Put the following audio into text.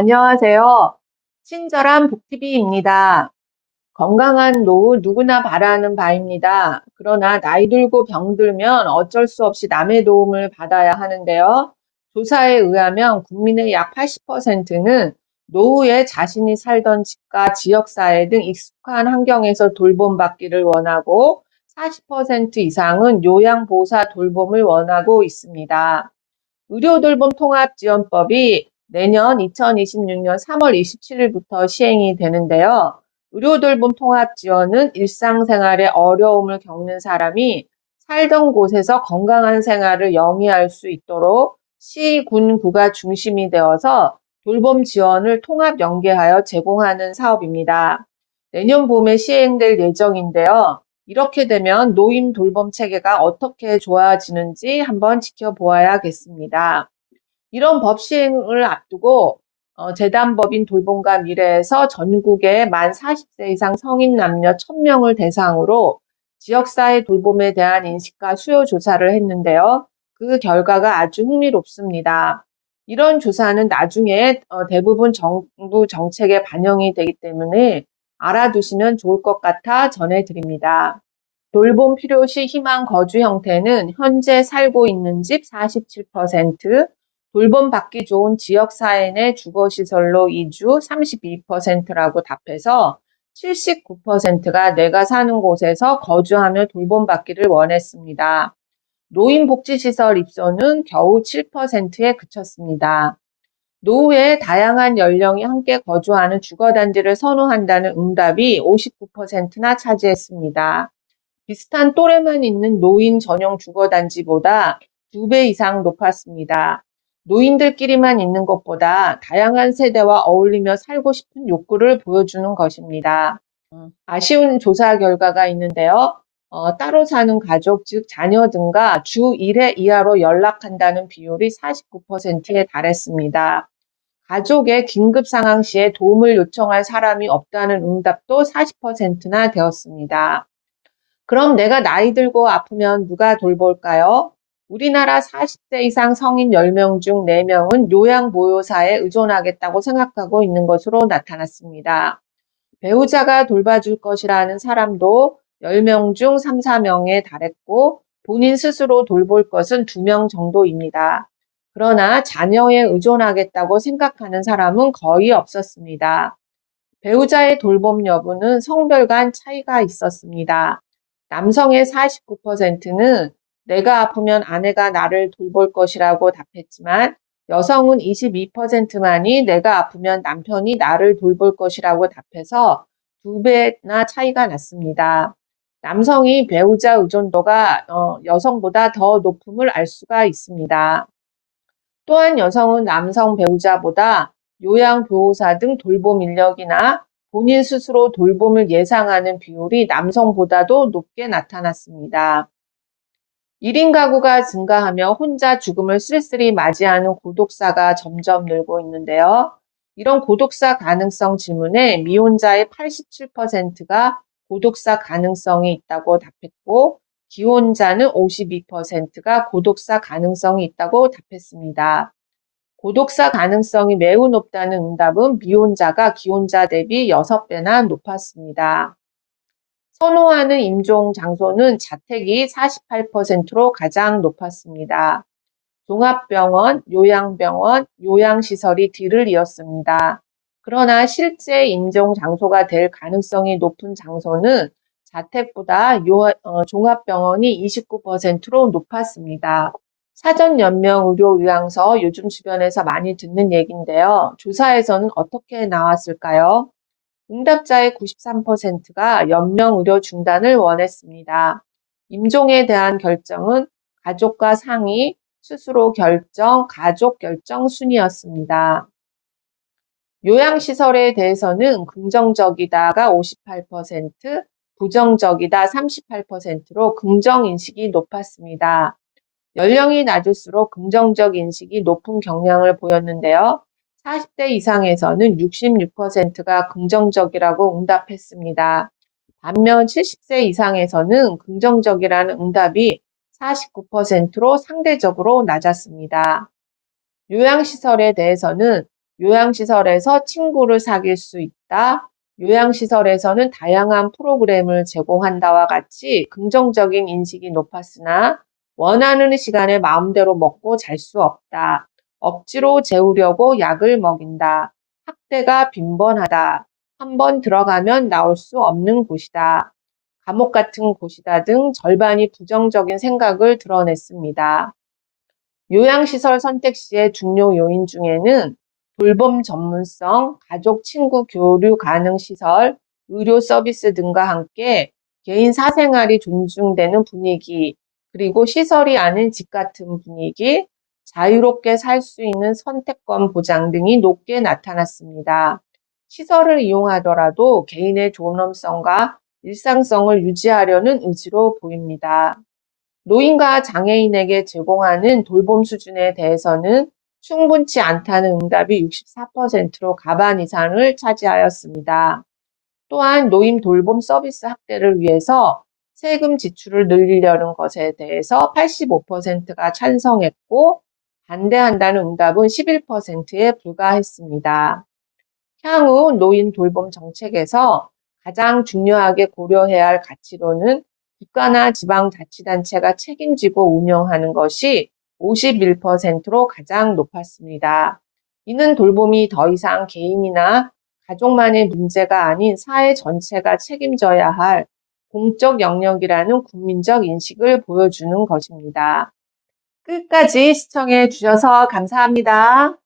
안녕하세요. 친절한 복티비입니다. 건강한 노후 누구나 바라는 바입니다. 그러나 나이 들고 병들면 어쩔 수 없이 남의 도움을 받아야 하는데요. 조사에 의하면 국민의 약 80%는 노후에 자신이 살던 집과 지역사회 등 익숙한 환경에서 돌봄받기를 원하고 40% 이상은 요양보호사 돌봄을 원하고 있습니다. 의료돌봄 통합지원법이 내년 2026년 3월 27일부터 시행이 되는데요. 의료돌봄 통합지원은 일상생활에 어려움을 겪는 사람이 살던 곳에서 건강한 생활을 영위할 수 있도록 시, 군, 구가 중심이 되어서 돌봄 지원을 통합 연계하여 제공하는 사업입니다. 내년 봄에 시행될 예정인데요. 이렇게 되면 노인 돌봄 체계가 어떻게 좋아지는지 한번 지켜보아야겠습니다. 이런 법 시행을 앞두고 재단법인 돌봄과 미래에서 전국의 만 40세 이상 성인 남녀 1000명을 대상으로 지역사회 돌봄에 대한 인식과 수요 조사를 했는데요. 그 결과가 아주 흥미롭습니다. 이런 조사는 나중에 대부분 정부 정책에 반영이 되기 때문에 알아두시면 좋을 것 같아 전해드립니다. 돌봄 필요시 희망 거주 형태는 현재 살고 있는 집 47%, 돌봄받기 좋은 지역 사회 내 주거시설로 이주 32%라고 답해서 79%가 내가 사는 곳에서 거주하며 돌봄받기를 원했습니다. 노인복지시설 입소는 겨우 7%에 그쳤습니다. 노후에 다양한 연령이 함께 거주하는 주거단지를 선호한다는 응답이 59%나 차지했습니다. 비슷한 또래만 있는 노인 전용 주거단지보다 2배 이상 높았습니다. 노인들끼리만 있는 것보다 다양한 세대와 어울리며 살고 싶은 욕구를 보여주는 것입니다. 아쉬운 조사 결과가 있는데요. 따로 사는 가족, 즉 자녀 등과 주 1회 이하로 연락한다는 비율이 49%에 달했습니다. 가족의 긴급 상황 시에 도움을 요청할 사람이 없다는 응답도 40%나 되었습니다. 그럼 내가 나이 들고 아프면 누가 돌볼까요? 우리나라 40세 이상 성인 10명 중 4명은 요양보호사에 의존하겠다고 생각하고 있는 것으로 나타났습니다. 배우자가 돌봐줄 것이라는 사람도 10명 중 3, 4명에 달했고 본인 스스로 돌볼 것은 2명 정도입니다. 그러나 자녀에 의존하겠다고 생각하는 사람은 거의 없었습니다. 배우자의 돌봄 여부는 성별 간 차이가 있었습니다. 남성의 49%는 내가 아프면 아내가 나를 돌볼 것이라고 답했지만 여성은 22%만이 내가 아프면 남편이 나를 돌볼 것이라고 답해서 2배나 차이가 났습니다. 남성이 배우자 의존도가 여성보다 더 높음을 알 수가 있습니다. 또한 여성은 남성 배우자보다 요양보호사 등 돌봄 인력이나 본인 스스로 돌봄을 예상하는 비율이 남성보다도 높게 나타났습니다. 1인 가구가 증가하며 혼자 죽음을 쓸쓸히 맞이하는 고독사가 점점 늘고 있는데요. 이런 고독사 가능성 질문에 미혼자의 87%가 고독사 가능성이 있다고 답했고, 기혼자는 52%가 고독사 가능성이 있다고 답했습니다. 고독사 가능성이 매우 높다는 응답은 미혼자가 기혼자 대비 6배나 높았습니다. 선호하는 임종 장소는 자택이 48%로 가장 높았습니다. 종합병원, 요양병원, 요양시설이 뒤를 이었습니다. 그러나 실제 임종 장소가 될 가능성이 높은 장소는 자택보다 종합병원이 29%로 높았습니다. 사전연명의료요양서 요즘 주변에서 많이 듣는 얘기인데요. 조사에서는 어떻게 나왔을까요? 응답자의 93%가 연명의료 중단을 원했습니다. 임종에 대한 결정은 가족과 상의, 스스로 결정, 가족 결정 순이었습니다. 요양시설에 대해서는 긍정적이다가 58%, 부정적이다 38%로 긍정인식이 높았습니다. 연령이 낮을수록 긍정적 인식이 높은 경향을 보였는데요. 40대 이상에서는 66%가 긍정적이라고 응답했습니다. 반면 70세 이상에서는 긍정적이라는 응답이 49%로 상대적으로 낮았습니다. 요양시설에 대해서는 요양시설에서 친구를 사귈 수 있다. 요양시설에서는 다양한 프로그램을 제공한다와 같이 긍정적인 인식이 높았으나 원하는 시간에 마음대로 먹고 잘 수 없다. 억지로 재우려고 약을 먹인다. 학대가 빈번하다. 한번 들어가면 나올 수 없는 곳이다. 감옥 같은 곳이다 등 절반이 부정적인 생각을 드러냈습니다. 요양시설 선택 시의 중요 요인 중에는 돌봄 전문성, 가족, 친구 교류 가능 시설, 의료 서비스 등과 함께 개인 사생활이 존중되는 분위기, 그리고 시설이 아닌 집 같은 분위기, 자유롭게 살 수 있는 선택권 보장 등이 높게 나타났습니다. 시설을 이용하더라도 개인의 존엄성과 일상성을 유지하려는 의지로 보입니다. 노인과 장애인에게 제공하는 돌봄 수준에 대해서는 충분치 않다는 응답이 64%로 과반 이상을 차지하였습니다. 또한 노인 돌봄 서비스 확대를 위해서 세금 지출을 늘리려는 것에 대해서 85%가 찬성했고 반대한다는 응답은 11%에 불과했습니다. 향후 노인 돌봄 정책에서 가장 중요하게 고려해야 할 가치로는 국가나 지방자치단체가 책임지고 운영하는 것이 51%로 가장 높았습니다. 이는 돌봄이 더 이상 개인이나 가족만의 문제가 아닌 사회 전체가 책임져야 할 공적 영역이라는 국민적 인식을 보여주는 것입니다. 끝까지 시청해 주셔서 감사합니다.